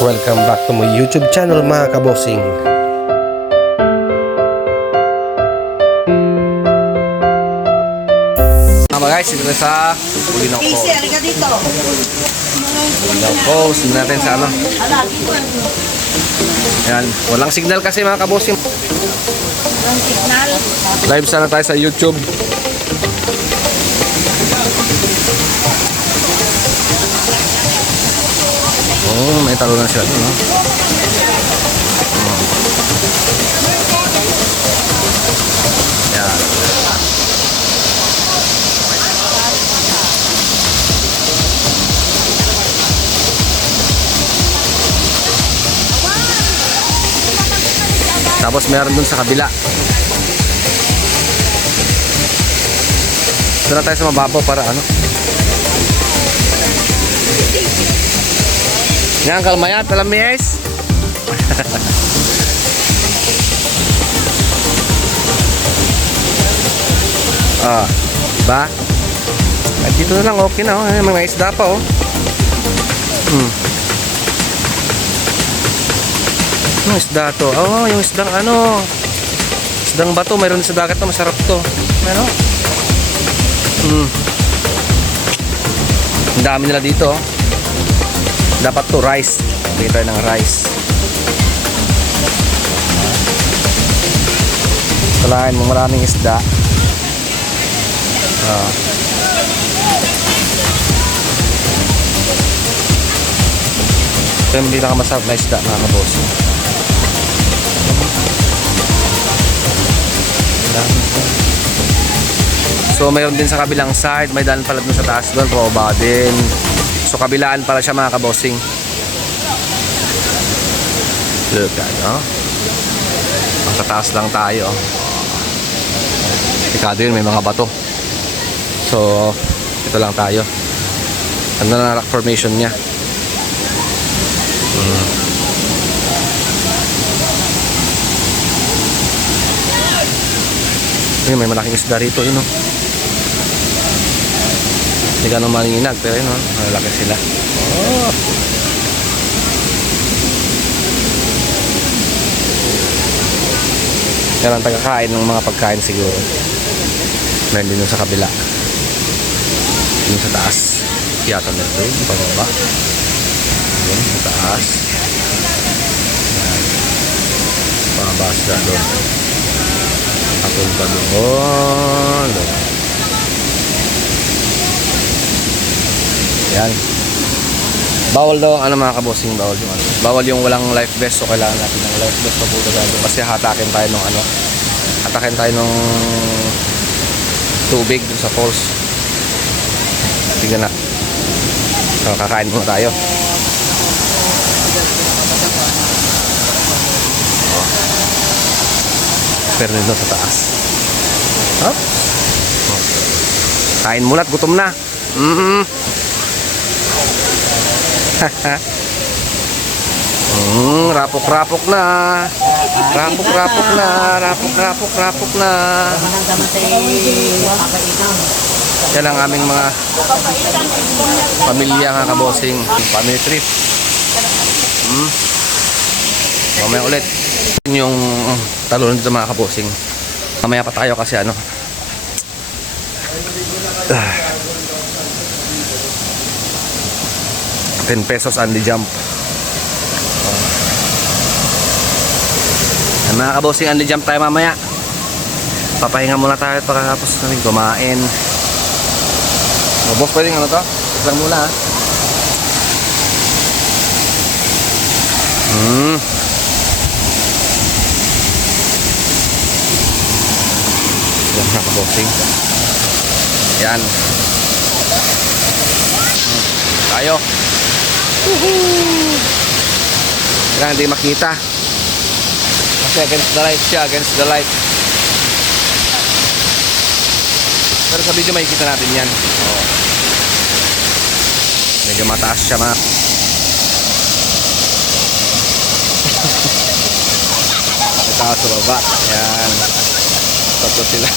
Welcome back to my YouTube channel mga kabosing. Guys, ito na sa Bulinaw Falls. Bulinaw Falls, tignan natin sa ano. Ayan, walang signal kasi mga kabosing. Live sana tayo sa YouTube. Oh, may talo na siya doon, no? Ayan. Tapos meron dun sa kabila. Doon na tayo sa mababaw para ano. Yan, kalmayat, alam mo guys. Diba? At dito na lang, okay na, oh. Mga isda pa, oh. Yung isda to. Oh, yung isdang ano. Isdang bato. Mayroon sa dagat na masarap to. Ano? Ang dami nila dito. Dapat to rice. Bigay tayo ng rice. Kalahin mo maraming isda. Ito yung pinakamasarap na isda mga kaboss. So mayroon din sa kabilang side, may daan pala dun sa taas doon, roba din. So kabilaan pala siya mga kabossing. Look at, oh. Ang tataas lang tayo. Pikado yun, may mga bato. So ito lang tayo. Ano na rock formation niya. May malaking isda rito, yun, oh. Hindi ganun malinginag, pero yun, oh, malaki sila. Oh. Yan ang tagakain ng mga pagkain siguro. Meron din sa kabila. Dun sa taas. Kiyatan na doon, pababa. Dun sa taas. Pababa sila doon. Papunta doon. Yan. Bawal daw, ano mga kabosing, bawal yung ano. Bawal yung walang life vest, so kailangan natin ng life vest papunta tayo. Kasi hatakin tayo ng ano. Hatakin tayo ng tubig dun sa falls. Tingnan na. So, kakain muna tayo. Pero nito sa taas. Hop. Kain muna at gutom na. Rapok-rapok na. Rapok-rapok na. Rapok-rapok na. Yan ang aming mga pamilya nga kabosing. Family trip. Mamaya ulit yung talon dito mga kabosing. Mamaya pa tayo kasi ano. 10 pesos only jump. Mga kabosing, only jump tayo mamaya. Papahinga muna tayo pagkatapos namin kumain. Boss, pwedeng ano to? Islang muna, ha? Yan mga kabosing. Yan. Tayo. Kailangan hindi makita. Kasi against the light siya, against the light. Pero sa video makikita natin yan. Oh. Medyo mataas siya mga. Mataas sa baba. Yan. Tatlo sila.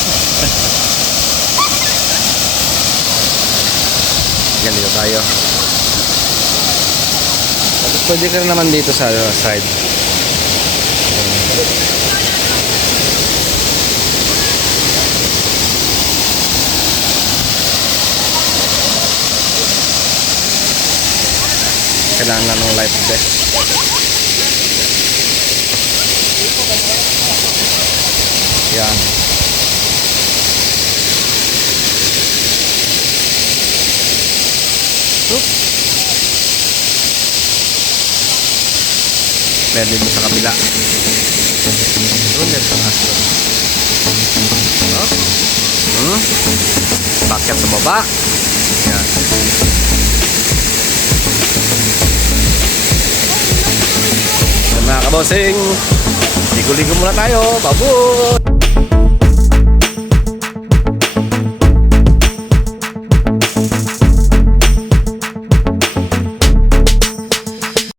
Yan dito tayo. pwede ka naman dito sa side. Kailangan na ng life vest. Yan. Meron din mo sa kabila. Doon yan sa aso. Pakyat sa baba. Yan. Mga kabosing, ligo-ligo muna tayo. Baboy!